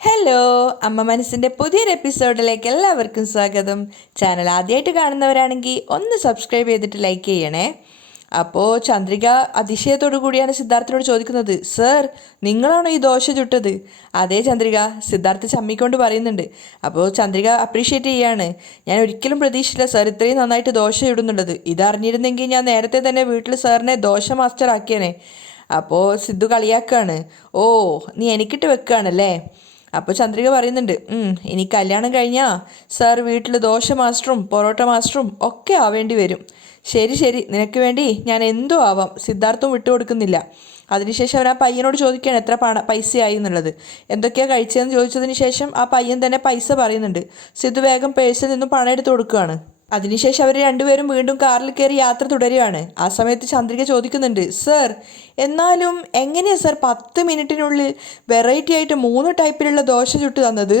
Hello, അമ്മ മനസ്സിൻ്റെ പുതിയൊരു എപ്പിസോഡിലേക്ക് എല്ലാവർക്കും സ്വാഗതം. ചാനൽ ആദ്യമായിട്ട് കാണുന്നവരാണെങ്കിൽ ഒന്ന് സബ്സ്ക്രൈബ് ചെയ്തിട്ട് ലൈക്ക് ചെയ്യണേ. അപ്പോൾ ചന്ദ്രിക അതിശയത്തോടു കൂടിയാണ് സിദ്ധാർത്ഥനോട് ചോദിക്കുന്നത്, സർ നിങ്ങളാണോ ഈ ദോശ ചുട്ടത്? അതേ ചന്ദ്രിക, സിദ്ധാർത്ഥ് ചമ്മിക്കൊണ്ട് പറയുന്നുണ്ട്. അപ്പോൾ ചന്ദ്രിക അപ്രീഷിയേറ്റ് ചെയ്യാണ്. ഞാൻ ഒരിക്കലും പ്രതീക്ഷിച്ചില്ല സർ ഇത്രയും നന്നായിട്ട് ദോശ ചുടുന്നുള്ളത്. ഇതറിഞ്ഞിരുന്നെങ്കിൽ ഞാൻ നേരത്തെ തന്നെ വീട്ടിൽ സാറിനെ ദോശ മാസ്റ്റർ ആക്കിയേനെ. അപ്പോൾ സിദ്ധു കളിയാക്കാണ്. ഓ, നീ എനിക്കിട്ട് വെക്കുകയാണല്ലേ? അപ്പോൾ ചന്ദ്രിക പറയുന്നുണ്ട്, ഇനി കല്യാണം കഴിഞ്ഞാൽ സാർ വീട്ടിൽ ദോശ മാസ്റ്ററും പൊറോട്ട മാസ്റ്ററും ഒക്കെ ആവേണ്ടി വരും. ശരി ശരി, നിനക്ക് വേണ്ടി ഞാൻ എന്തോ ആവാം. സിദ്ധാർത്ഥവും വിട്ടുകൊടുക്കുന്നില്ല. അതിനുശേഷം അവൻ ആ പയ്യനോട് ചോദിക്കുകയാണ് എത്ര പൈസയായി എന്നുള്ളത്. എന്തൊക്കെയാണ് കഴിച്ചതെന്ന് ചോദിച്ചതിന് ശേഷം ആ പയ്യൻ തന്നെ പൈസ പറയുന്നുണ്ട്. സിദ്ധു വേഗം പേഴ്സിൽ നിന്നും പണം എടുത്ത് കൊടുക്കുകയാണ്. അതിനുശേഷം അവർ രണ്ടുപേരും വീണ്ടും കാറിൽ കയറി യാത്ര തുടരുകയാണ്. ആ സമയത്ത് ചന്ദ്രിക ചോദിക്കുന്നുണ്ട്, സർ എന്നാലും എങ്ങനെയാണ് സർ 10 മിനിറ്റിനുള്ളിൽ വെറൈറ്റി ആയിട്ട് 3 ടൈപ്പിലുള്ള ദോശ ചുട്ട് തന്നത്?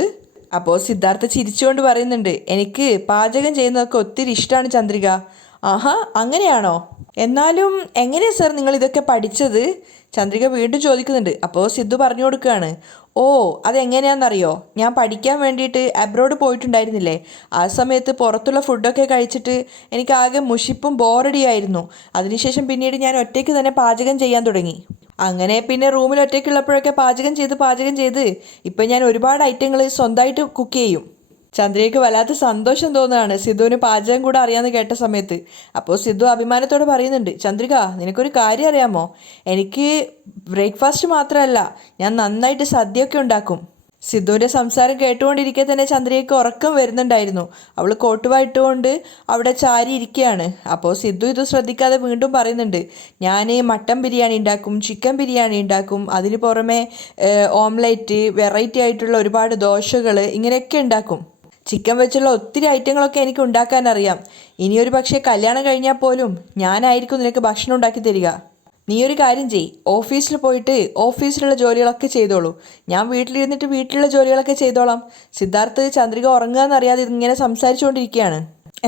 അപ്പോൾ സിദ്ധാർത്ഥ ചിരിച്ചുകൊണ്ട് പറയുന്നുണ്ട്, എനിക്ക് പാചകം ചെയ്യുന്നതൊക്കെ ഒത്തിരി ഇഷ്ടമാണ് ചന്ദ്രിക. ആഹാ, അങ്ങനെയാണോ? എന്നാലും എങ്ങനെയാണ് സർ നിങ്ങൾ ഇതൊക്കെ പഠിച്ചത്? ചന്ദ്രിക വീണ്ടും ചോദിക്കുന്നുണ്ട്. അപ്പോൾ സിദ്ധു പറഞ്ഞു കൊടുക്കുകയാണ്, ഓ അതെങ്ങനെയാണെന്നറിയോ, ഞാൻ പഠിക്കാൻ വേണ്ടിയിട്ട് അബ്രോഡ് പോയിട്ടുണ്ടായിരുന്നില്ലേ, ആ സമയത്ത് പുറത്തുള്ള ഫുഡൊക്കെ കഴിച്ചിട്ട് എനിക്ക് ആകെ മുഷിപ്പും ബോറടിയായിരുന്നു. അതിനുശേഷം പിന്നീട് ഞാൻ ഒറ്റയ്ക്ക് തന്നെ പാചകം ചെയ്യാൻ തുടങ്ങി. അങ്ങനെ പിന്നെ റൂമിൽ ഒറ്റയ്ക്കുള്ളപ്പോഴൊക്കെ പാചകം ചെയ്ത് ഇപ്പം ഞാൻ ഒരുപാട് ഐറ്റങ്ങൾ സ്വന്തമായിട്ട് കുക്ക് ചെയ്യും. ചന്ദ്രയ്ക്ക് വല്ലാത്ത സന്തോഷം തോന്നുകയാണ് സിദ്ധുവിന് പാചകം കൂടെ അറിയാമെന്ന് കേട്ട സമയത്ത്. അപ്പോൾ സിദ്ധു അഭിമാനത്തോടെ പറയുന്നുണ്ട്, ചന്ദ്രിക നിനക്കൊരു കാര്യം അറിയാമോ, എനിക്ക് ബ്രേക്ക്ഫാസ്റ്റ് മാത്രമല്ല ഞാൻ നന്നായിട്ട് സദ്യയൊക്കെ ഉണ്ടാക്കും. സിദ്ധുവിൻ്റെ സംസാരം കേട്ടുകൊണ്ടിരിക്കെ തന്നെ ചന്ദ്രയ്ക്ക് ഉറക്കം വരുന്നുണ്ടായിരുന്നു. അവൾ കോട്ടുവാ ഇട്ടുകൊണ്ട് അവിടെ ചാരി ഇരിക്കുകയാണ്. അപ്പോൾ സിദ്ധു ഇത് ശ്രദ്ധിക്കാതെ വീണ്ടും പറയുന്നുണ്ട്, ഞാൻ മട്ടൻ ബിരിയാണി ഉണ്ടാക്കും, ചിക്കൻ ബിരിയാണി ഉണ്ടാക്കും, അതിന് പുറമെ ഓംലെറ്റ്, വെറൈറ്റി ആയിട്ടുള്ള ഒരുപാട് ദോശകൾ ഇങ്ങനെയൊക്കെ ഉണ്ടാക്കും. ചിക്കൻ വെച്ചുള്ള ഒത്തിരി ഐറ്റങ്ങളൊക്കെ എനിക്ക് ഉണ്ടാക്കാൻ അറിയാം. ഇനിയൊരു പക്ഷേ കല്യാണം കഴിഞ്ഞാൽ പോലും ഞാനായിരിക്കും നിനക്ക് ഭക്ഷണം ഉണ്ടാക്കി തരിക. നീ ഒരു കാര്യം ചെയ്, ഓഫീസിൽ പോയിട്ട് ഓഫീസിലുള്ള ജോലികളൊക്കെ ചെയ്തോളൂ, ഞാൻ വീട്ടിലിരുന്നിട്ട് വീട്ടിലുള്ള ജോലികളൊക്കെ ചെയ്തോളാം. സിദ്ധാർത്ഥ് ചന്ദ്രിക ഉറങ്ങുകയെന്നറിയാതെ ഇങ്ങനെ സംസാരിച്ചുകൊണ്ടിരിക്കുകയാണ്.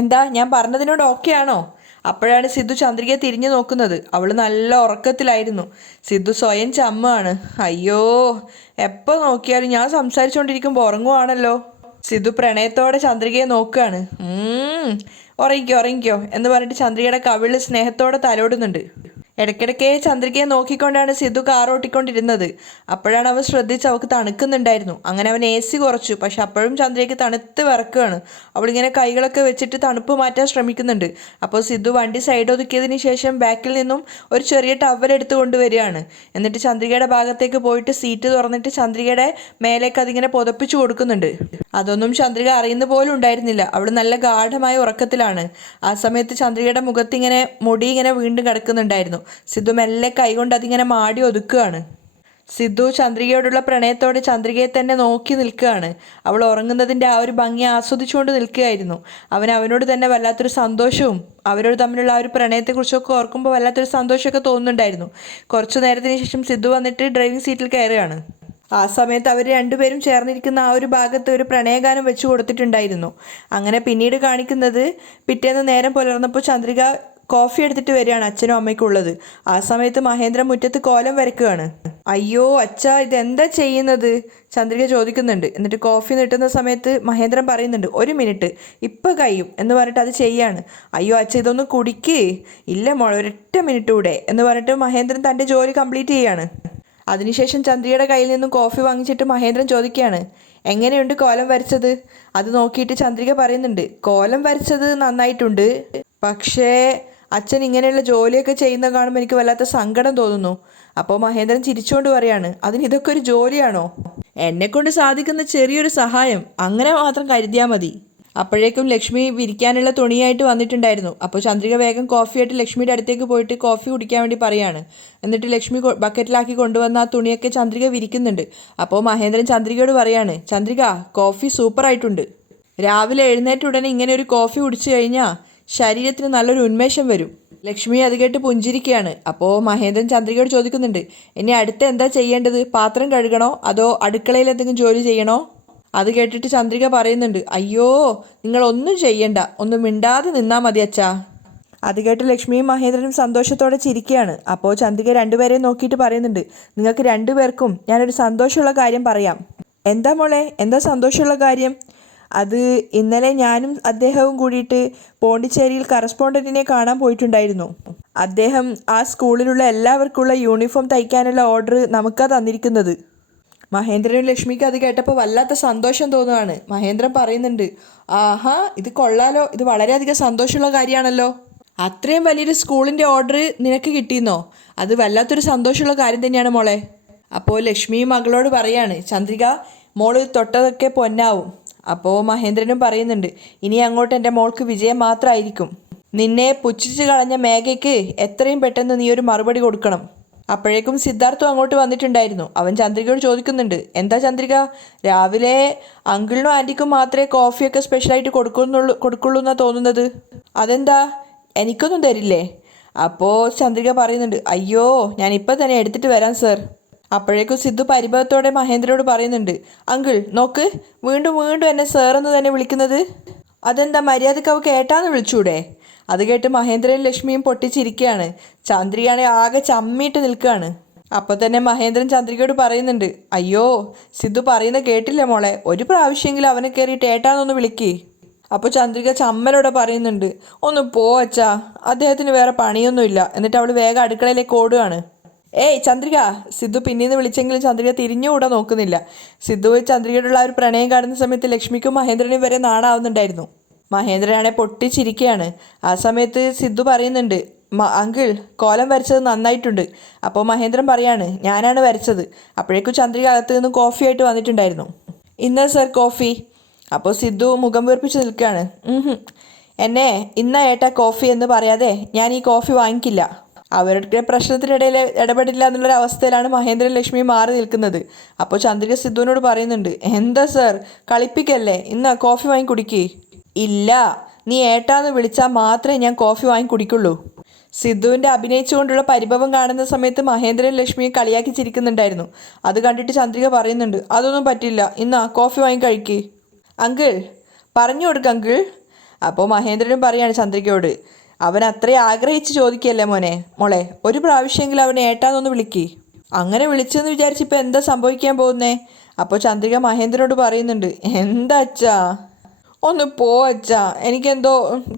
എന്താ ഞാൻ പറഞ്ഞതിനോട് ഓക്കെ ആണോ? അപ്പോഴാണ് സിദ്ധു ചന്ദ്രികയെ തിരിഞ്ഞു നോക്കുന്നത്. അവൾ നല്ല ഉറക്കത്തിലായിരുന്നു. സിദ്ധു സ്വയം ചമ്മാണ്. അയ്യോ, എപ്പോൾ നോക്കിയാലും ഞാൻ സംസാരിച്ചുകൊണ്ടിരിക്കുമ്പോൾ ഉറങ്ങുവാണല്ലോ. സിദ്ധു പ്രണയത്തോടെ ചന്ദ്രികയെ നോക്കുകയാണ്. ഉറങ്ങിക്കോ എന്ന് പറഞ്ഞിട്ട് ചന്ദ്രികയുടെ കവിളിൽ സ്നേഹത്തോടെ തലോടുന്നുണ്ട്. ഇടയ്ക്കിടയ്ക്ക് ചന്ദ്രികയെ നോക്കിക്കൊണ്ടാണ് സിദ്ധു കാർ ഓട്ടിക്കൊണ്ടിരുന്നത്. അപ്പോഴാണ് അവൻ ശ്രദ്ധിച്ച് അവൾക്ക് തണുക്കുന്നുണ്ടായിരുന്നു. അങ്ങനെ അവൻ AC കുറച്ചു. പക്ഷെ അപ്പോഴും ചന്ദ്രികയ്ക്ക് തണുത്ത് വിറക്കുകയാണ്. അവളിങ്ങനെ കൈകളൊക്കെ വെച്ചിട്ട് തണുപ്പ് മാറ്റാൻ ശ്രമിക്കുന്നുണ്ട്. അപ്പോൾ സിദ്ധു വണ്ടി സൈഡ് ഒതുക്കിയതിന് ശേഷം ബാക്കിൽ നിന്നും ഒരു ചെറിയ ടവൽ എടുത്ത് കൊണ്ടുവരികയാണ്. എന്നിട്ട് ചന്ദ്രികയുടെ ഭാഗത്തേക്ക് പോയിട്ട് സീറ്റ് തുറന്നിട്ട് ചന്ദ്രികയുടെ മേലേക്ക് അതിങ്ങനെ പുതപ്പിച്ചു കൊടുക്കുന്നുണ്ട്. അതൊന്നും ചന്ദ്രിക അറിയുന്ന പോലും ഉണ്ടായിരുന്നില്ല. അവൾ നല്ല ഗാഢമായ ഉറക്കത്തിലാണ്. ആ സമയത്ത് ചന്ദ്രികയുടെ മുഖത്തിങ്ങനെ മുടി ഇങ്ങനെ വീണ്ടും കിടക്കുന്നുണ്ടായിരുന്നു. സിദ്ധു മെല്ലെ കൈകൊണ്ട് അതിങ്ങനെ മാടി ഒതുക്കുകയാണ്. സിദ്ധു ചന്ദ്രികയോടുള്ള പ്രണയത്തോടെ ചന്ദ്രികയെ തന്നെ നോക്കി നിൽക്കുകയാണ്. അവൾ ഉറങ്ങുന്നതിൻ്റെ ആ ഒരു ഭംഗി ആസ്വദിച്ചുകൊണ്ട് നിൽക്കുകയായിരുന്നു. അവനോട് തന്നെ വല്ലാത്തൊരു സന്തോഷവും അവരോട് തമ്മിലുള്ള ആ ഒരു പ്രണയത്തെക്കുറിച്ചൊക്കെ ഓർക്കുമ്പോൾ വല്ലാത്തൊരു സന്തോഷമൊക്കെ തോന്നുന്നുണ്ടായിരുന്നു. കുറച്ചു നേരത്തിന് ശേഷം സിദ്ധു വന്നിട്ട് ഡ്രൈവിംഗ് സീറ്റിൽ കയറുകയാണ്. ആ സമയത്ത് അവർ രണ്ടുപേരും ചേർന്നിരിക്കുന്ന ആ ഒരു ഭാഗത്ത് ഒരു പ്രണയഗാനം വെച്ച് കൊടുത്തിട്ടുണ്ടായിരുന്നു. അങ്ങനെ പിന്നീട് കാണിക്കുന്നത് പിറ്റേന്ന് നേരം പുലർന്നപ്പോൾ ചന്ദ്രിക കോഫി എടുത്തിട്ട് വരികയാണ് അച്ഛനും അമ്മയ്ക്കും ഉള്ളത്. ആ സമയത്ത് മഹേന്ദ്രൻ മുറ്റത്ത് കോലം വരയ്ക്കുകയാണ്. അയ്യോ അച്ഛാ, ഇതെന്താ ചെയ്യുന്നത്? ചന്ദ്രിക ചോദിക്കുന്നുണ്ട്. എന്നിട്ട് കോഫി നീട്ടുന്ന സമയത്ത് മഹേന്ദ്രൻ പറയുന്നുണ്ട്, 1 മിനിറ്റ് ഇപ്പം കഴിയും എന്ന് പറഞ്ഞിട്ട് അത് ചെയ്യാണ്. അയ്യോ അച്ഛ, ഇതൊന്ന് കുടിക്കേ. ഇല്ല മോളെ, 1 മിനിറ്റ് കൂടെ എന്ന് പറഞ്ഞിട്ട് മഹേന്ദ്രൻ തൻ്റെ ജോലി കംപ്ലീറ്റ് ചെയ്യാണ്. അതിനുശേഷം ചന്ദ്രികയുടെ കയ്യിൽ നിന്നും കോഫി വാങ്ങിച്ചിട്ട് മഹേന്ദ്രൻ ചോദിക്കുകയാണ്, എങ്ങനെയുണ്ട് കോലം വരച്ചത്? അത് നോക്കിയിട്ട് ചന്ദ്രിക പറയുന്നുണ്ട്, കോലം വരച്ചത് നന്നായിട്ടുണ്ട്, പക്ഷേ അച്ഛൻ ഇങ്ങനെയുള്ള ജോലിയൊക്കെ ചെയ്യുന്ന കാണുമ്പോൾ എനിക്ക് വല്ലാത്ത സങ്കടം തോന്നുന്നു. അപ്പോൾ മഹേന്ദ്രൻ ചിരിച്ചുകൊണ്ട് പറയാണ്, അതിന് ഇതൊക്കെ ഒരു ജോലിയാണോ? എന്നെക്കൊണ്ട് സാധിക്കുന്ന ചെറിയൊരു സഹായം അങ്ങനെ മാത്രം കരുതിയാൽ മതി. അപ്പോഴേക്കും ലക്ഷ്മി വിരിക്കാനുള്ള തുണിയായിട്ട് വന്നിട്ടുണ്ടായിരുന്നു. അപ്പോൾ ചന്ദ്രിക വേഗം കോഫിയായിട്ട് ലക്ഷ്മിയുടെ അടുത്തേക്ക് പോയിട്ട് കോഫി കുടിക്കാൻ വേണ്ടി പറയാണ്. എന്നിട്ട് ലക്ഷ്മി ബക്കറ്റിലാക്കി കൊണ്ടുവന്ന ആ തുണിയൊക്കെ ചന്ദ്രിക വിരിക്കുന്നുണ്ട്. അപ്പോൾ മഹേന്ദ്രൻ ചന്ദ്രികയോട് പറയാണ്, ചന്ദ്രിക കോഫി സൂപ്പറായിട്ടുണ്ട്. രാവിലെ എഴുന്നേറ്റ ഉടനെ ഇങ്ങനെ ഒരു കോഫി കുടിച്ചു കഴിഞ്ഞാൽ ശരീരത്തിന് നല്ലൊരു ഉന്മേഷം വരും. ലക്ഷ്മി അത് കേട്ട് പുഞ്ചിരിക്കുകയാണ്. അപ്പോൾ മഹേന്ദ്രൻ ചന്ദ്രികയോട് ചോദിക്കുന്നുണ്ട്, ഇനി അടുത്ത് എന്താ ചെയ്യേണ്ടത്? പാത്രം കഴുകണോ അതോ അടുക്കളയിൽ എന്തെങ്കിലും ജോലി ചെയ്യണോ? അത് കേട്ടിട്ട് ചന്ദ്രിക പറയുന്നുണ്ട്, അയ്യോ നിങ്ങളൊന്നും ചെയ്യണ്ട, ഒന്നും മിണ്ടാതെ നിന്നാൽ മതി അച്ഛാ. അത് കേട്ട് ലക്ഷ്മിയും മഹേന്ദ്രനും സന്തോഷത്തോടെ ചിരിക്കുകയാണ്. അപ്പോൾ ചന്ദ്രിക രണ്ടുപേരെയും നോക്കിയിട്ട് പറയുന്നുണ്ട്, നിങ്ങൾക്ക് രണ്ടുപേർക്കും ഞാനൊരു സന്തോഷമുള്ള കാര്യം പറയാം. എന്താ മോളെ, എന്താ സന്തോഷമുള്ള കാര്യം? അത് ഇന്നലെ ഞാനും അദ്ദേഹവും കൂടിയിട്ട് പോണ്ടിച്ചേരിയിൽ കറസ്പോണ്ടൻറ്റിനെ കാണാൻ പോയിട്ടുണ്ടായിരുന്നു. അദ്ദേഹം ആ സ്കൂളിലുള്ള എല്ലാവർക്കുള്ള യൂണിഫോം തയ്ക്കാനുള്ള ഓർഡർ നമുക്കാണ് തന്നിരിക്കുന്നത്. മഹേന്ദ്രനും ലക്ഷ്മിക്ക് അത് കേട്ടപ്പോൾ വല്ലാത്ത സന്തോഷം തോന്നുകയാണ്. മഹേന്ദ്രൻ പറയുന്നുണ്ട്, ആഹാ, ഇത് കൊള്ളാലോ, ഇത് വളരെയധികം സന്തോഷമുള്ള കാര്യമാണല്ലോ. അത്രയും വലിയൊരു സ്കൂളിൻ്റെ ഓർഡർ നിനക്ക് കിട്ടിയെന്നോ? അത് വല്ലാത്തൊരു സന്തോഷമുള്ള കാര്യം തന്നെയാണ് മോളെ. അപ്പോൾ ലക്ഷ്മി മകളോട് പറയാണ്, ചന്ദ്രിക, മോള് തൊട്ടതൊക്കെ പൊന്നാവും. അപ്പോൾ മഹേന്ദ്രനും പറയുന്നുണ്ട്, ഇനി അങ്ങോട്ട് എൻ്റെ മോൾക്ക് വിജയം മാത്രമായിരിക്കും. നിന്നെ പുച്ഛിച്ച് കളഞ്ഞ മേഘയ്ക്ക് എത്രയും പെട്ടെന്ന് നീ ഒരു മറുപടി കൊടുക്കണം. അപ്പോഴേക്കും സിദ്ധാർത്ഥും അങ്ങോട്ട് വന്നിട്ടുണ്ടായിരുന്നു. അവൻ ചന്ദ്രികയോട് ചോദിക്കുന്നുണ്ട്, എന്താ ചന്ദ്രിക, രാവിലെ അങ്കിളിനും ആൻറ്റിക്കും മാത്രമേ കോഫിയൊക്കെ സ്പെഷ്യലായിട്ട് കൊടുക്കുള്ളൂ എന്നാണ് തോന്നുന്നത്. അതെന്താ, എനിക്കൊന്നും തരില്ലേ? അപ്പോൾ ചന്ദ്രിക പറയുന്നുണ്ട്, അയ്യോ, ഞാനിപ്പോൾ തന്നെ എടുത്തിട്ട് വരാം സർ. അപ്പോഴേക്കും സിദ്ധു പരിഭവത്തോടെ മഹേന്ദ്രയോട് പറയുന്നുണ്ട്, അങ്കിൾ നോക്ക്, വീണ്ടും വീണ്ടും എന്നെ സർ എന്ന് തന്നെ വിളിക്കുന്നത്. അതെന്താ, മര്യാദക്ക് അവൾക്ക് ഏട്ടാന്ന് വിളിച്ചൂടെ? അത് കേട്ട് മഹേന്ദ്രനും ലക്ഷ്മിയും പൊട്ടിച്ചിരിക്കുകയാണ്. ചന്ദ്രികയാണെ ആകെ ചമ്മിയിട്ട് നിൽക്കുകയാണ്. അപ്പോൾ തന്നെ മഹേന്ദ്രൻ ചന്ദ്രികയോട് പറയുന്നുണ്ട്, അയ്യോ, സിദ്ധു പറയുന്ന കേട്ടില്ല മോളെ, ഒരു പ്രാവശ്യമെങ്കിലും അവനെ കയറിയിട്ട് ഏട്ടാന്നൊന്ന് വിളിക്കേ. അപ്പോൾ ചന്ദ്രിക ചമ്മലോടെ പറയുന്നുണ്ട്, ഒന്ന് പോ അച്ഛാ, അദ്ദേഹത്തിന് വേറെ പണിയൊന്നുമില്ല. എന്നിട്ട് അവൾ വേഗം അടുക്കളയിലേക്ക് ഓടുകയാണ്. ഏയ് ചന്ദ്രിക, സിദ്ധു പിന്നീന്ന് വിളിച്ചെങ്കിലും ചന്ദ്രിക തിരിഞ്ഞുകൂടെ നോക്കുന്നില്ല. സിദ്ധു ചന്ദ്രികയോടുള്ള ഒരു പ്രണയം കാണുന്ന സമയത്ത് ലക്ഷ്മിക്കും മഹേന്ദ്രനും വരെ നാണാവുന്നുണ്ടായിരുന്നു. മഹേന്ദ്രനാണെ പൊട്ടിച്ചിരിക്കുകയാണ്. ആ സമയത്ത് സിദ്ധു പറയുന്നുണ്ട്, അങ്കിൾ, കോലം വരച്ചത് നന്നായിട്ടുണ്ട്. അപ്പോൾ മഹേന്ദ്രൻ പറയാണ്, ഞാനാണ് വരച്ചത്. അപ്പോഴേക്കും ചന്ദ്രിക അകത്ത് നിന്ന് കോഫിയായിട്ട് വന്നിട്ടുണ്ടായിരുന്നു. ഇന്നാ സർ കോഫി. അപ്പോൾ സിദ്ധു മുഖം വീർപ്പിച്ച് നിൽക്കുകയാണ്. എന്നെ ഇന്നാ ഏട്ടാ കോഫി എന്ന് പറയാതെ ഞാൻ ഈ കോഫി വാങ്ങിക്കില്ല. അവരുടെ പ്രശ്നത്തിനിടയിൽ ഇടപെടില്ല എന്നുള്ളൊരു അവസ്ഥയിലാണ് മഹേന്ദ്രൻ ലക്ഷ്മി മാറി നിൽക്കുന്നത്. അപ്പോൾ ചന്ദ്രിക സിദ്ധുവിനോട് പറയുന്നുണ്ട്, എന്താ സർ, കളിപ്പിക്കല്ലേ, ഇന്നാ കോഫി വാങ്ങി കുടിക്കേ. ഇല്ല, നീ ഏട്ടാന്ന് വിളിച്ചാൽ മാത്രമേ ഞാൻ കോഫി വാങ്ങി കുടിക്കുള്ളൂ. സിദ്ധുവിൻ്റെ അഭിനയിച്ചുകൊണ്ടുള്ള പരിഭവം കാണുന്ന സമയത്ത് മഹേന്ദ്രൻ ലക്ഷ്മിയെ കളിയാക്കി ചിരിക്കുന്നുണ്ടായിരുന്നു. അത് കണ്ടിട്ട് ചന്ദ്രിക പറയുന്നുണ്ട്, അതൊന്നും പറ്റില്ല, ഇന്നാ കോഫി വാങ്ങി കഴിക്കേ. അങ്കിൾ, പറഞ്ഞു കൊടുക്ക അങ്കിൾ. അപ്പോൾ മഹേന്ദ്രനും പറയാണ് ചന്ദ്രികയോട്, അവൻ അത്രയും ആഗ്രഹിച്ച് ചോദിക്കുകയല്ലേ മോളെ, ഒരു പ്രാവശ്യമെങ്കിലും അവനെ ഏട്ടാന്നൊന്ന് വിളിക്കേ. അങ്ങനെ വിളിച്ചെന്ന് വിചാരിച്ചിപ്പോൾ എന്താ സംഭവിക്കാൻ പോകുന്നേ? അപ്പോൾ ചന്ദ്രിക മഹേന്ദ്രനോട് പറയുന്നുണ്ട്, എന്താ അച്ഛാ, ഒന്ന് പോ അച്ഛാ, എനിക്കെന്തോ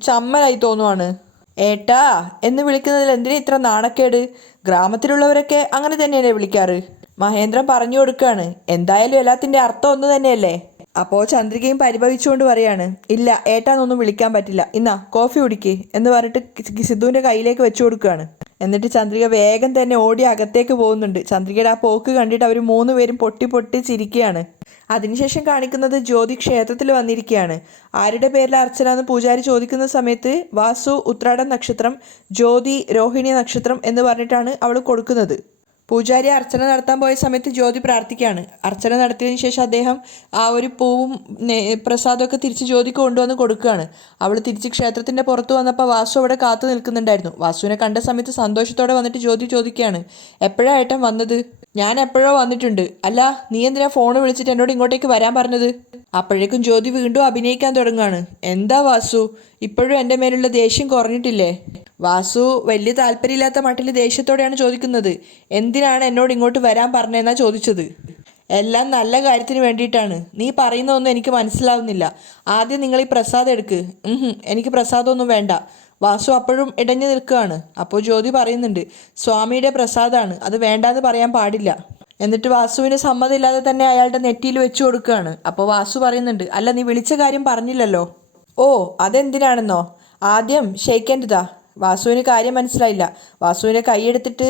ചമ്മലായി തോന്നുവാണ്. ഏട്ടാ എന്ന് വിളിക്കുന്നതിൽ എന്തിനാ ഇത്ര നാണക്കേട്? ഗ്രാമത്തിലുള്ളവരൊക്കെ അങ്ങനെ തന്നെയല്ലേ വിളിക്കാറ്? മഹേന്ദ്രൻ പറഞ്ഞു കൊടുക്കുകയാണ്. എന്തായാലും എല്ലാത്തിൻ്റെ അർത്ഥം ഒന്ന് തന്നെയല്ലേ? അപ്പോൾ ചന്ദ്രികയും പരിഭവിച്ചുകൊണ്ട് പറയാണ്, ഇല്ല, ഏട്ടാന്നൊന്നും വിളിക്കാൻ പറ്റില്ല, ഇന്നാ കോഫി കുടിക്കേ എന്ന് പറഞ്ഞിട്ട് സിദ്ധുവിൻ്റെ കയ്യിലേക്ക് വെച്ചു കൊടുക്കുകയാണ്. എന്നിട്ട് ചന്ദ്രിക വേഗം തന്നെ ഓടി അകത്തേക്ക് പോകുന്നുണ്ട്. ചന്ദ്രികയുടെ ആ പോക്ക് കണ്ടിട്ട് അവർ 3 പേരും പൊട്ടി പൊട്ടി ചിരിക്കുകയാണ്. അതിനുശേഷം കാണിക്കുന്നത് ജ്യോതി ക്ഷേത്രത്തിൽ വന്നിരിക്കുകയാണ്. ആരുടെ പേരിൽ അർച്ചന എന്ന് പൂജാരി ചോദിക്കുന്ന സമയത്ത് വാസു ഉത്രാടം നക്ഷത്രം, ജ്യോതി രോഹിണി നക്ഷത്രം എന്ന് പറഞ്ഞിട്ടാണ് അവൾ കൊടുക്കുന്നത്. പൂജാരി അർച്ചന നടത്താൻ പോയ സമയത്ത് ജ്യോതി പ്രാർത്ഥിക്കുകയാണ്. അർച്ചന നടത്തിയതിന് ശേഷം അദ്ദേഹം ആ ഒരു പൂവും പ്രസാദമൊക്കെ തിരിച്ച് ജ്യോതിക്ക് കൊണ്ടുവന്ന് കൊടുക്കുകയാണ്. അവൾ തിരിച്ച് ക്ഷേത്രത്തിൻ്റെ പുറത്ത് വന്നപ്പോൾ വാസു അവിടെ കാത്തു നിൽക്കുന്നുണ്ടായിരുന്നു. വാസുവിനെ കണ്ട സമയത്ത് സന്തോഷത്തോടെ വന്നിട്ട് ജ്യോതി ചോദിക്കുകയാണ്, എപ്പോഴാണ് ഏട്ടൻ വന്നത്? ഞാൻ എപ്പോഴോ വന്നിട്ടുണ്ട്. അല്ല, നീ എന്തിനാ ഫോൺ വിളിച്ചിട്ട് എന്നോട് ഇങ്ങോട്ടേക്ക് വരാൻ പറഞ്ഞത്? അപ്പോഴേക്കും ജ്യോതി വീണ്ടും അഭിനയിക്കാൻ തുടങ്ങുകയാണ്. എന്താ വാസു, ഇപ്പോഴും എൻ്റെ മേലുള്ള ദേഷ്യം കുറഞ്ഞിട്ടില്ലേ? വാസു വലിയ താല്പര്യമില്ലാത്ത മട്ടിൽ ദേഷ്യത്തോടെയാണ് ചോദിക്കുന്നത്. എന്തിനാണ് എന്നോട് ഇങ്ങോട്ട് വരാൻ പറഞ്ഞതെന്നാണ് ചോദിച്ചത്. എല്ലാം നല്ല കാര്യത്തിന് വേണ്ടിയിട്ടാണ്. നീ പറയുന്നതൊന്നും എനിക്ക് മനസ്സിലാവുന്നില്ല. ആദ്യം നിങ്ങൾ ഈ പ്രസാദം എടുക്ക്. എനിക്ക് പ്രസാദമൊന്നും വേണ്ട. വാസു അപ്പോഴും ഇടഞ്ഞു നിൽക്കുകയാണ്. അപ്പോൾ ജ്യോതി പറയുന്നുണ്ട്, സ്വാമിയുടെ പ്രസാദമാണ്, അത് വേണ്ടാന്ന് പറയാൻ പാടില്ല. എന്നിട്ട് വാസുവിന് സമ്മതമില്ലാതെ തന്നെ അയാളുടെ നെറ്റിയിൽ വെച്ചു കൊടുക്കുകയാണ്. അപ്പോൾ വാസു പറയുന്നുണ്ട്, അല്ല, നീ വിളിച്ച കാര്യം പറഞ്ഞില്ലല്ലോ. ഓ, അതെന്തിനാണെന്നോ? ആദ്യം ഷെയ്ക്കേണ്ടതാ. വാസുവിന് കാര്യം മനസ്സിലായില്ല. വാസുവിനെ കൈയെടുത്തിട്ട്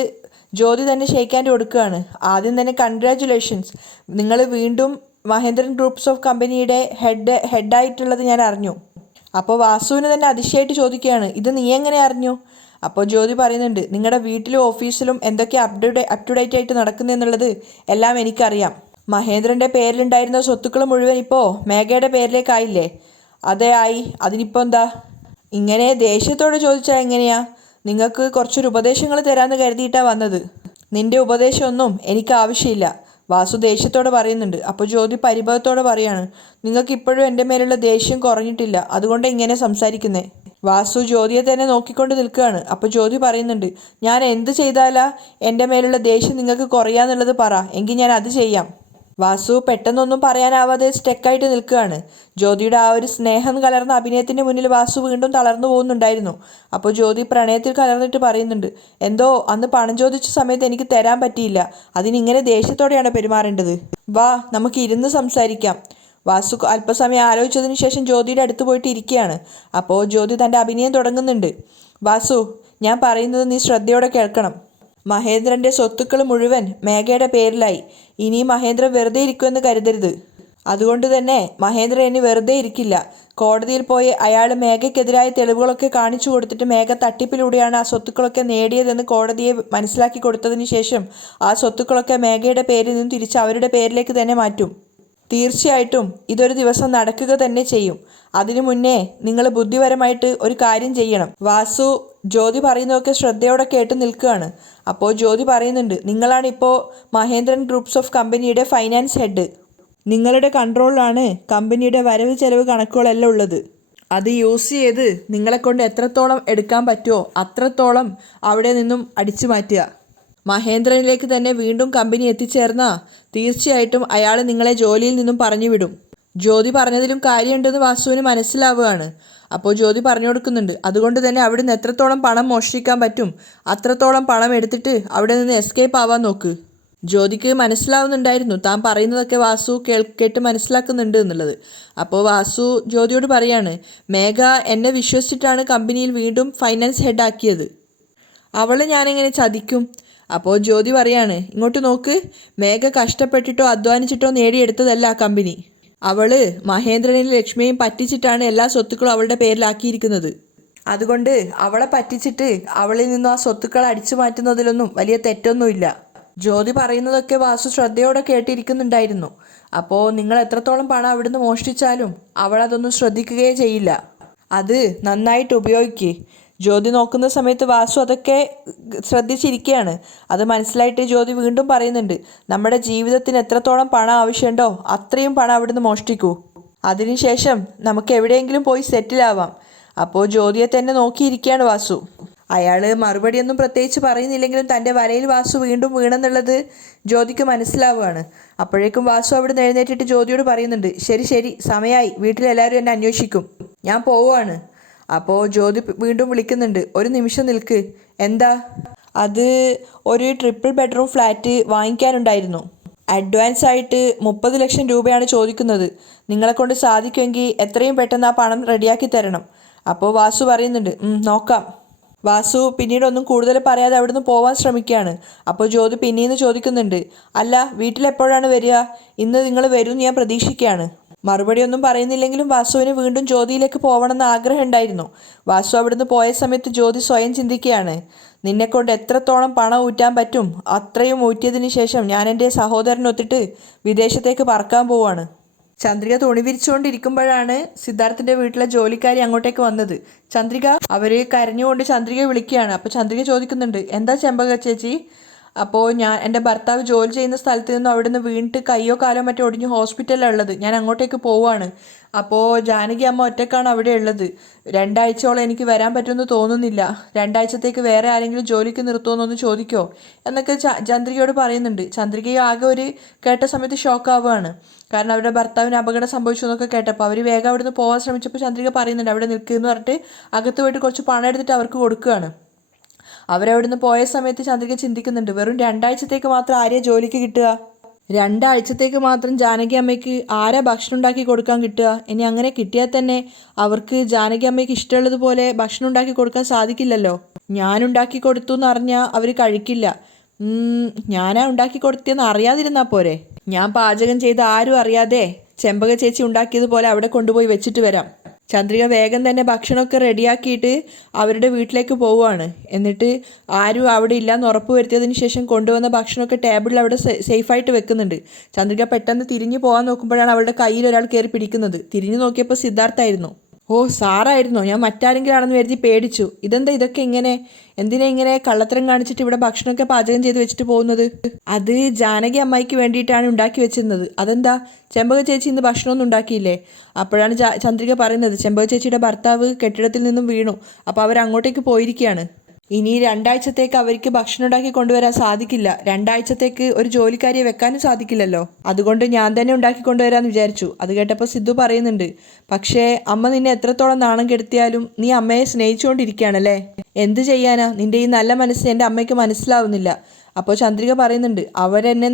ജ്യോതി തന്നെ ഷെയ്ക്കാൻഡ് കൊടുക്കുകയാണ്. ആദ്യം തന്നെ കൺഗ്രാറ്റുലേഷൻസ്, നിങ്ങൾ വീണ്ടും മഹേന്ദ്രൻ ഗ്രൂപ്പ്സ് ഓഫ് കമ്പനിയുടെ ഹെഡായിട്ടുള്ളത് ഞാൻ അറിഞ്ഞു. അപ്പോൾ വാസുവിന് തന്നെ അതിശയമായിട്ട് ചോദിക്കുകയാണ്, ഇത് നീ എങ്ങനെ അറിഞ്ഞു? അപ്പോൾ ജ്യോതി പറയുന്നുണ്ട്, നിങ്ങളുടെ വീട്ടിലും ഓഫീസിലും എന്തൊക്കെ അപ് ടു ഡേറ്റ് ആയിട്ട് നടക്കുന്നതെന്നുള്ളത് എല്ലാം എനിക്കറിയാം. മഹേന്ദ്രൻ്റെ പേരിലുണ്ടായിരുന്ന സ്വത്തുക്കൾ മുഴുവൻ ഇപ്പോൾ മേഘയുടെ പേരിലേക്കായില്ലേ? അതേ ആയി. അതിനിപ്പോൾ എന്താ? ഇങ്ങനെ ദേഷ്യത്തോടെ ചോദിച്ചാൽ എങ്ങനെയാ? നിങ്ങൾക്ക് കുറച്ചൊരു ഉപദേശങ്ങൾ തരാമെന്ന് കരുതിയിട്ടാണ് വന്നത്. നിന്റെ ഉപദേശമൊന്നും എനിക്ക് ആവശ്യമില്ല, വാസു ദേഷ്യത്തോടെ പറയുന്നുണ്ട്. അപ്പോൾ ജ്യോതി പരിഭവത്തോടെ പറയാണ്, നിങ്ങൾക്ക് ഇപ്പോഴും എൻ്റെ മേലുള്ള ദേഷ്യം കുറഞ്ഞിട്ടില്ല, അതുകൊണ്ട് ഇങ്ങനെ സംസാരിക്കുന്നേ. വാസു ജ്യോതിയെ തന്നെ നോക്കിക്കൊണ്ട് നിൽക്കുകയാണ്. അപ്പോൾ ജ്യോതി പറയുന്നുണ്ട്, ഞാൻ എന്ത് ചെയ്താലാ എൻ്റെ മേലുള്ള ദേഷ്യം നിങ്ങൾക്ക് കുറയാന്നുള്ളത് പറ, എങ്കിൽ ഞാൻ അത് ചെയ്യാം. വാസു പെട്ടെന്നൊന്നും പറയാനാവാതെ സ്റ്റെക്കായിട്ട് നിൽക്കുകയാണ്. ജ്യോതിയുടെ ആ ഒരു സ്നേഹം കലർന്ന അഭിനയത്തിൻ്റെ മുന്നിൽ വാസു വീണ്ടും തളർന്നു പോകുന്നുണ്ടായിരുന്നു. അപ്പോൾ ജ്യോതി പ്രണയത്തിൽ കലർന്നിട്ട് പറയുന്നുണ്ട്, എന്തോ അന്ന് പണം ചോദിച്ച സമയത്ത് എനിക്ക് തരാൻ പറ്റിയില്ല, അതിനിങ്ങനെ ദേഷ്യത്തോടെയാണ് പെരുമാറേണ്ടത്. വാ നമുക്ക് ഇരുന്ന് സംസാരിക്കാം. വാസു അല്പസമയം ആലോചിച്ചതിന് ശേഷം ജ്യോതിയുടെ അടുത്ത് പോയിട്ട് ഇരിക്കുകയാണ്. അപ്പോൾ ജ്യോതി തൻ്റെ അഭിനയം തുടങ്ങുന്നുണ്ട്. വാസു, ഞാൻ പറയുന്നത് നീ ശ്രദ്ധയോടെ കേൾക്കണം. മഹേന്ദ്രൻ്റെ സ്വത്തുക്കൾ മുഴുവൻ മേഘയുടെ പേരിലായി. ഇനി മഹേന്ദ്രൻ വെറുതെ ഇരിക്കുമെന്ന് കരുതരുത്. അതുകൊണ്ട് തന്നെ മഹേന്ദ്രൻ ഇനി വെറുതെ ഇരിക്കില്ല. കോടതിയിൽ പോയി അയാൾ മേഘയ്ക്കെതിരായ തെളിവുകളൊക്കെ കാണിച്ചു കൊടുത്തിട്ട് മേഘ തട്ടിപ്പിലൂടെയാണ് ആ സ്വത്തുക്കളൊക്കെ നേടിയതെന്ന് കോടതിയെ മനസ്സിലാക്കി കൊടുത്തതിന് ശേഷം ആ സ്വത്തുക്കളൊക്കെ മേഘയുടെ പേരിൽ നിന്ന് തിരിച്ച് അവരുടെ പേരിലേക്ക് തന്നെ മാറ്റും. തീർച്ചയായിട്ടും ഇതൊരു ദിവസം നടക്കുക തന്നെ ചെയ്യും. അതിനു മുന്നേ നിങ്ങൾ ബുദ്ധിപരമായിട്ട് ഒരു കാര്യം ചെയ്യണം. വാസു ജ്യോതി പറയുന്നതൊക്കെ ശ്രദ്ധയോടെ കേട്ട് നിൽക്കുകയാണ്. അപ്പോൾ ജ്യോതി പറയുന്നുണ്ട്, നിങ്ങളാണ് ഇപ്പോൾ മഹേന്ദ്രൻ ഗ്രൂപ്പ്സ് ഓഫ് കമ്പനിയുടെ ഫൈനാൻസ് ഹെഡ്. നിങ്ങളുടെ കൺട്രോളിലാണ് കമ്പനിയുടെ വരവ് ചെലവ് കണക്കുകളെല്ലാം ഉള്ളത്. അത് യൂസ് ചെയ്ത് നിങ്ങളെക്കൊണ്ട് എത്രത്തോളം എടുക്കാൻ പറ്റുമോ അത്രത്തോളം അവിടെ നിന്നും അടിച്ചു മാറ്റുക. മഹേന്ദ്രനിലേക്ക് തന്നെ വീണ്ടും കമ്പനി എത്തിച്ചേർന്നാൽ തീർച്ചയായിട്ടും അയാൾ നിങ്ങളെ ജോലിയിൽ നിന്നും പറഞ്ഞു വിടും. ജ്യോതി പറഞ്ഞതിലും കാര്യമുണ്ടെന്ന് വാസുവിന് മനസ്സിലാവുകയാണ്. അപ്പോൾ ജ്യോതി പറഞ്ഞു കൊടുക്കുന്നുണ്ട്, അതുകൊണ്ട് തന്നെ അവിടെ നിന്ന് എത്രത്തോളം പണം മോഷ്ടിക്കാൻ പറ്റും അത്രത്തോളം പണം എടുത്തിട്ട് അവിടെ നിന്ന് എസ്കേപ്പ് ആവാൻ നോക്ക്. ജ്യോതിക്ക് മനസ്സിലാവുന്നുണ്ടായിരുന്നു താൻ പറയുന്നതൊക്കെ വാസു കേട്ട് മനസ്സിലാക്കുന്നുണ്ട് എന്നുള്ളത്. അപ്പോൾ വാസു ജ്യോതിയോട് പറയാണ്, മേഘ എന്നെ വിശ്വസിച്ചിട്ടാണ് കമ്പനിയിൽ വീണ്ടും ഫൈനാൻസ് ഹെഡ് ആക്കിയത്. അവളെ ഞാനെങ്ങനെ ചതിക്കും? അപ്പോൾ ജ്യോതി പറയാണ്, ഇങ്ങോട്ട് നോക്ക്, മേഘ കഷ്ടപ്പെട്ടിട്ടോ അധ്വാനിച്ചിട്ടോ നേടിയെടുത്തതല്ല ആ കമ്പനി. അവള് മഹേന്ദ്രനെയും ലക്ഷ്മിയെയും പറ്റിച്ചിട്ടാണ് എല്ലാ സ്വത്തുക്കളും അവളുടെ പേരിലാക്കിയിരിക്കുന്നത്. അതുകൊണ്ട് അവളെ പറ്റിച്ചിട്ട് അവളിൽ നിന്നും ആ സ്വത്തുക്കൾ അടിച്ചു മാറ്റുന്നതിലൊന്നും വലിയ തെറ്റൊന്നുമില്ല. ജ്യോതി പറയുന്നതൊക്കെ വാസു ശ്രദ്ധയോടെ കേട്ടിരിക്കുന്നുണ്ടായിരുന്നു. അപ്പോൾ നിങ്ങൾ എത്രത്തോളം പണം അവിടുന്ന് മോഷ്ടിച്ചാലും അവളതൊന്നും ശ്രദ്ധിക്കുകയേ ചെയ്യില്ല. അത് നന്നായിട്ട് ഉപയോഗിക്കുക. ജ്യോതി നോക്കുന്ന സമയത്ത് വാസു അതൊക്കെ ശ്രദ്ധിച്ചിരിക്കുകയാണ്. അത് മനസ്സിലായിട്ട് ജ്യോതി വീണ്ടും പറയുന്നുണ്ട്, നമ്മുടെ ജീവിതത്തിന് എത്രത്തോളം പണം ആവശ്യമുണ്ടോ അത്രയും പണം അവിടുന്ന് മോഷ്ടിക്കൂ. അതിനുശേഷം നമുക്ക് എവിടെയെങ്കിലും പോയി സെറ്റിലാവാം. അപ്പോൾ ജ്യോതിയെ തന്നെ നോക്കിയിരിക്കുകയാണ് വാസു. അയാൾ മറുപടിയൊന്നും പ്രത്യേകിച്ച് പറയുന്നില്ലെങ്കിലും തൻ്റെ വലയിൽ വാസു വീണ്ടും വീണെന്നുള്ളത് ജ്യോതിക്ക് മനസ്സിലാവുകയാണ്. അപ്പോഴേക്കും വാസു അവിടെ നിന്ന് എഴുന്നേറ്റിട്ട് ജ്യോതിയോട് പറയുന്നുണ്ട്, ശരി ശരി, സമയമായി, വീട്ടിലെല്ലാവരും എന്നെ അന്വേഷിക്കും, ഞാൻ പോവുകയാണ്. അപ്പോൾ ജ്യോതി വീണ്ടും വിളിക്കുന്നുണ്ട്, ഒരു നിമിഷം നിൽക്ക്. എന്താ? അത് ഒരു ട്രിപ്പിൾ ബെഡ്റൂം ഫ്ലാറ്റ് വാങ്ങിക്കാനുണ്ടായിരുന്നു. അഡ്വാൻസ് ആയിട്ട് 30 ലക്ഷം രൂപയാണ് ചോദിക്കുന്നത്. നിങ്ങളെക്കൊണ്ട് സാധിക്കുമെങ്കിൽ എത്രയും പെട്ടെന്ന് ആ പണം റെഡിയാക്കി തരണം. അപ്പോൾ വാസു പറയുന്നുണ്ട്, നോക്കാം. വാസു പിന്നീടൊന്നും കൂടുതൽ പറയാതെ അവിടുന്ന് പോവാൻ ശ്രമിക്കുകയാണ്. അപ്പോൾ ജ്യോതി പിന്നീന്ന് ചോദിക്കുന്നുണ്ട്, അല്ല വീട്ടിലെപ്പോഴാണ് വരിക? ഇന്ന് നിങ്ങൾ വരുമെന്ന് ഞാൻ പ്രതീക്ഷിക്കുകയാണ്. മറുപടിയൊന്നും പറയുന്നില്ലെങ്കിലും വാസുവിന് വീണ്ടും ജ്യോതിയിലേക്ക് പോകണമെന്ന് ആഗ്രഹം ഉണ്ടായിരുന്നു. വാസു അവിടുന്ന് പോയ സമയത്ത് ജ്യോതി സ്വയം ചിന്തിക്കുകയാണ്, നിന്നെക്കൊണ്ട് എത്രത്തോളം പണം ഊറ്റാൻ പറ്റും അത്രയും ഊറ്റിയതിന് ശേഷം ഞാൻ എൻ്റെ സഹോദരനൊത്തിട്ട് വിദേശത്തേക്ക് പറക്കാൻ പോവാണ്. ചന്ദ്രിക തുണി വിരിച്ചുകൊണ്ടിരിക്കുമ്പോഴാണ് സിദ്ധാർത്ഥിൻ്റെ വീട്ടിലെ ജോലിക്കാരി അങ്ങോട്ടേക്ക് വന്നത്. ചന്ദ്രിക, അവർ കരഞ്ഞുകൊണ്ട് ചന്ദ്രികയെ വിളിക്കുകയാണ്. അപ്പോൾ ചന്ദ്രിക ചോദിക്കുന്നുണ്ട്, എന്താ ചെമ്പക ചേച്ചി? അപ്പോൾ എൻ്റെ ഭർത്താവ് ജോലി ചെയ്യുന്ന സ്ഥലത്ത് നിന്നും അവിടെ നിന്ന് വീണിട്ട് കയ്യോ കാലോ മറ്റോ ഒടിഞ്ഞ് ഹോസ്പിറ്റലിലാണ് ഉള്ളത്. ഞാൻ അങ്ങോട്ടേക്ക് പോവുകയാണ്. അപ്പോൾ ജാനകി അമ്മ ഒറ്റക്കാണ് അവിടെ ഉള്ളത്. 2 ആഴ്ചയോളം എനിക്ക് വരാൻ പറ്റുമെന്ന് തോന്നുന്നില്ല. 2 ആഴ്ചത്തേക്ക് വേറെ ആരെങ്കിലും ജോലിക്ക് നിർത്തുമെന്നൊന്ന് ചോദിക്കോ എന്നൊക്കെ ചന്ദ്രികയോട് പറയുന്നുണ്ട്. ചന്ദ്രികയും ആകെ ഒരു കേട്ട സമയത്ത് ഷോക്കാവുകയാണ്. കാരണം അവരുടെ ഭർത്താവിന് അപകടം സംഭവിച്ചു എന്നൊക്കെ കേട്ടപ്പോൾ അവർ വേഗം അവിടെ നിന്ന് പോകാൻ ശ്രമിച്ചപ്പോൾ ചന്ദ്രിക പറയുന്നുണ്ട്, അവിടെ നിൽക്കുമെന്ന് പറഞ്ഞിട്ട് അകത്ത് പോയിട്ട് കുറച്ച് പണം എടുത്തിട്ട് അവർക്ക് കൊടുക്കുകയാണ്. അവരവിടുന്ന് പോയ സമയത്ത് ചന്ദ്രിക ചിന്തിക്കുന്നുണ്ട്, വെറും 2 ആഴ്ചത്തേക്ക് മാത്രം ആരെയാ ജോലിക്ക് കിട്ടുക? 2 ആഴ്ചത്തേക്ക് മാത്രം ജാനകി അമ്മയ്ക്ക് ആരാ ഭക്ഷണം ഉണ്ടാക്കി കൊടുക്കാൻ കിട്ടുക? ഇനി അങ്ങനെ കിട്ടിയാൽ തന്നെ അവർക്ക് ജാനകി അമ്മയ്ക്ക് ഇഷ്ടമുള്ളതുപോലെ ഭക്ഷണം ഉണ്ടാക്കി കൊടുക്കാൻ സാധിക്കില്ലല്ലോ. ഞാനുണ്ടാക്കി കൊടുത്തു എന്നറിഞ്ഞാൽ അവർ കഴിക്കില്ല. ഞാനാ ഉണ്ടാക്കി കൊടുത്തതെന്ന് അറിയാതിരുന്നാൽ പോരെ? ഞാൻ പാചകം ചെയ്ത് ആരും അറിയാതെ ചെമ്പക ചേച്ചി ഉണ്ടാക്കിയതുപോലെ അവിടെ കൊണ്ടുപോയി വെച്ചിട്ട് വരാം. ചന്ദ്രിക വേഗം തന്നെ ഭക്ഷണമൊക്കെ റെഡിയാക്കിയിട്ട് അവരുടെ വീട്ടിലേക്ക് പോവുകയാണ്. എന്നിട്ട് ആരും അവിടെ ഇല്ലയെന്ന് ഉറപ്പ് വരുത്തിയതിന് ശേഷം കൊണ്ടുവന്ന ഭക്ഷണമൊക്കെ ടേബിളിൽ അവിടെ സേഫായിട്ട് വെക്കുന്നുണ്ട്. ചന്ദ്രിക പെട്ടെന്ന് തിരിഞ്ഞു പോകാൻ നോക്കുമ്പോഴാണ് അവളുടെ കയ്യിൽ ഒരാൾ കയറി പിടിക്കുന്നത്. തിരിഞ്ഞു നോക്കിയപ്പോൾ സിദ്ധാർത്ഥായിരുന്നു. ഓ, സാറായിരുന്നോ? ഞാൻ മറ്റാരെങ്കിലും ആണെന്ന് കരുതി പേടിച്ചു. ഇതെന്താ ഇതൊക്കെ ഇങ്ങനെ? എന്തിനാ ഇങ്ങനെ കള്ളത്തരം കാണിച്ചിട്ട് ഇവിടെ ഭക്ഷണമൊക്കെ പാചകം ചെയ്ത് വെച്ചിട്ട് പോകുന്നത്? അത് ജാനകി അമ്മായിക്ക് വേണ്ടിയിട്ടാണ് ഉണ്ടാക്കി വെച്ചിരുന്നത്. അതെന്താ, ചെമ്പക ചേച്ചി ഇന്ന് ഭക്ഷണമൊന്നും ഉണ്ടാക്കിയില്ലേ? അപ്പോഴാണ് ചന്ദ്രിക പറയുന്നത്, ചെമ്പക ചേച്ചിയുടെ ഭർത്താവ് കെട്ടിടത്തിൽ നിന്നും വീണു, അപ്പോൾ അവരങ്ങോട്ടേക്ക് പോയിരിക്കുകയാണ്. ഇനി 2 ആഴ്ചത്തേക്ക് അവർക്ക് ഭക്ഷണം ഉണ്ടാക്കി കൊണ്ടുവരാൻ സാധിക്കില്ല. 2 ആഴ്ചത്തേക്ക് ഒരു ജോലിക്കാരിയെ വെക്കാനും സാധിക്കില്ലല്ലോ. അതുകൊണ്ട് ഞാൻ തന്നെ ഉണ്ടാക്കി കൊണ്ടുവരാമെന്ന് വിചാരിച്ചു. അത് കേട്ടപ്പോൾ സിദ്ധു പറയുന്നുണ്ട്, പക്ഷേ അമ്മ നിന്നെ എത്രത്തോളം നാണം കെടുത്തിയാലും നീ അമ്മയെ സ്നേഹിച്ചുകൊണ്ടിരിക്കുകയാണല്ലേ. എന്ത് ചെയ്യാനാ, നിന്റെ ഈ നല്ല മനസ്സ് എൻ്റെ അമ്മയ്ക്ക് മനസ്സിലാവുന്നില്ല. അപ്പോൾ ചന്ദ്രിക പറയുന്നുണ്ട്, അവരെന്നെ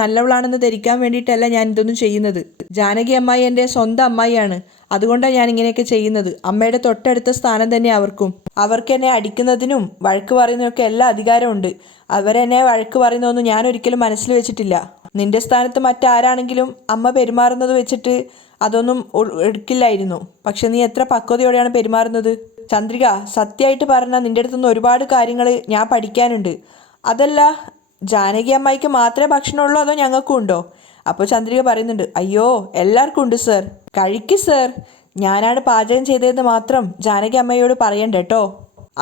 നല്ലവളാണെന്ന് ധരിക്കാൻ വേണ്ടിയിട്ടല്ല ഞാൻ ഇതൊന്നും ചെയ്യുന്നത്. ജാനകി അമ്മായി എൻ്റെ സ്വന്തം അമ്മായിയാണ്. അതുകൊണ്ടാണ് ഞാൻ ഇങ്ങനെയൊക്കെ ചെയ്യുന്നത്. അമ്മയുടെ തൊട്ടടുത്ത സ്ഥാനം തന്നെ അവർക്കും. അവർക്ക് എന്നെ അടിക്കുന്നതിനും വഴക്ക് പറയുന്നതിനൊക്കെ എല്ലാ അധികാരമുണ്ട്. അവരെന്നെ വഴക്ക് പറയുന്നതൊന്നും ഞാൻ ഒരിക്കലും മനസ്സിൽ വെച്ചിട്ടില്ല. നിന്റെ സ്ഥാനത്ത് മറ്റാരാണെങ്കിലും അമ്മ പെരുമാറുന്നത് വെച്ചിട്ട് അതൊന്നും എടുക്കില്ലായിരുന്നു. പക്ഷെ നീ എത്ര പക്വതയോടെയാണ് പെരുമാറുന്നത്. ചന്ദ്രിക, സത്യമായിട്ട് പറഞ്ഞാൽ നിന്റെ അടുത്തുനിന്ന് ഒരുപാട് കാര്യങ്ങൾ ഞാൻ പഠിക്കാനുണ്ട്. അതല്ല, ജാനകി അമ്മായിക്ക് മാത്രമേ ഭക്ഷണമുള്ളൂ അതോ ഞങ്ങൾക്കും ഉണ്ടോ? അപ്പോൾ ചന്ദ്രിക പറയുന്നുണ്ട്, അയ്യോ എല്ലാവർക്കും ഉണ്ട് സർ. കഴിക്ക് സർ. ഞാനാണ് പാചകം ചെയ്തതെന്ന് മാത്രം ജാനകി അമ്മയോട് പറയണ്ട കേട്ടോ.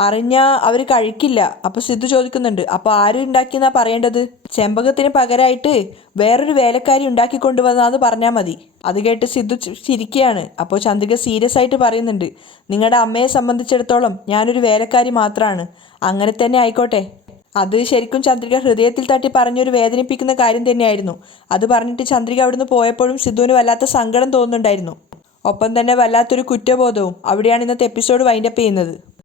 അറിഞ്ഞാൽ അവർ കഴിക്കില്ല. അപ്പോൾ സിദ്ധു ചോദിക്കുന്നുണ്ട്, അപ്പോൾ ആരും ഉണ്ടാക്കിയെന്നാ പറയേണ്ടത്? ചെമ്പകത്തിന് പകരമായിട്ട് വേറൊരു വേലക്കാരി ഉണ്ടാക്കി കൊണ്ടുവന്നാന്ന് പറഞ്ഞാൽ മതി. അത് കേട്ട് സിദ്ധു ചിരിക്കുകയാണ്. അപ്പോൾ ചന്ദ്രിക സീരിയസ് ആയിട്ട് പറയുന്നുണ്ട്, നിങ്ങളുടെ അമ്മയെ സംബന്ധിച്ചിടത്തോളം ഞാനൊരു വേലക്കാരി മാത്രമാണ്. അങ്ങനെ തന്നെ ആയിക്കോട്ടെ. അത് ശരിക്കും ചന്ദ്രിക ഹൃദയത്തിൽ തട്ടി പറഞ്ഞൊരു വേദനിപ്പിക്കുന്ന കാര്യം തന്നെയായിരുന്നു. അത് പറഞ്ഞിട്ട് ചന്ദ്രിക അവിടുന്ന് പോയപ്പോഴും സിദ്ധുവിന് വല്ലാത്ത സങ്കടം തോന്നുന്നുണ്ടായിരുന്നു. ഒപ്പം തന്നെ വല്ലാത്തൊരു കുറ്റബോധവും. അവിടെയാണ് ഇന്നത്തെ എപ്പിസോഡ് വൈൻഡപ്പ് ചെയ്യുന്നത്.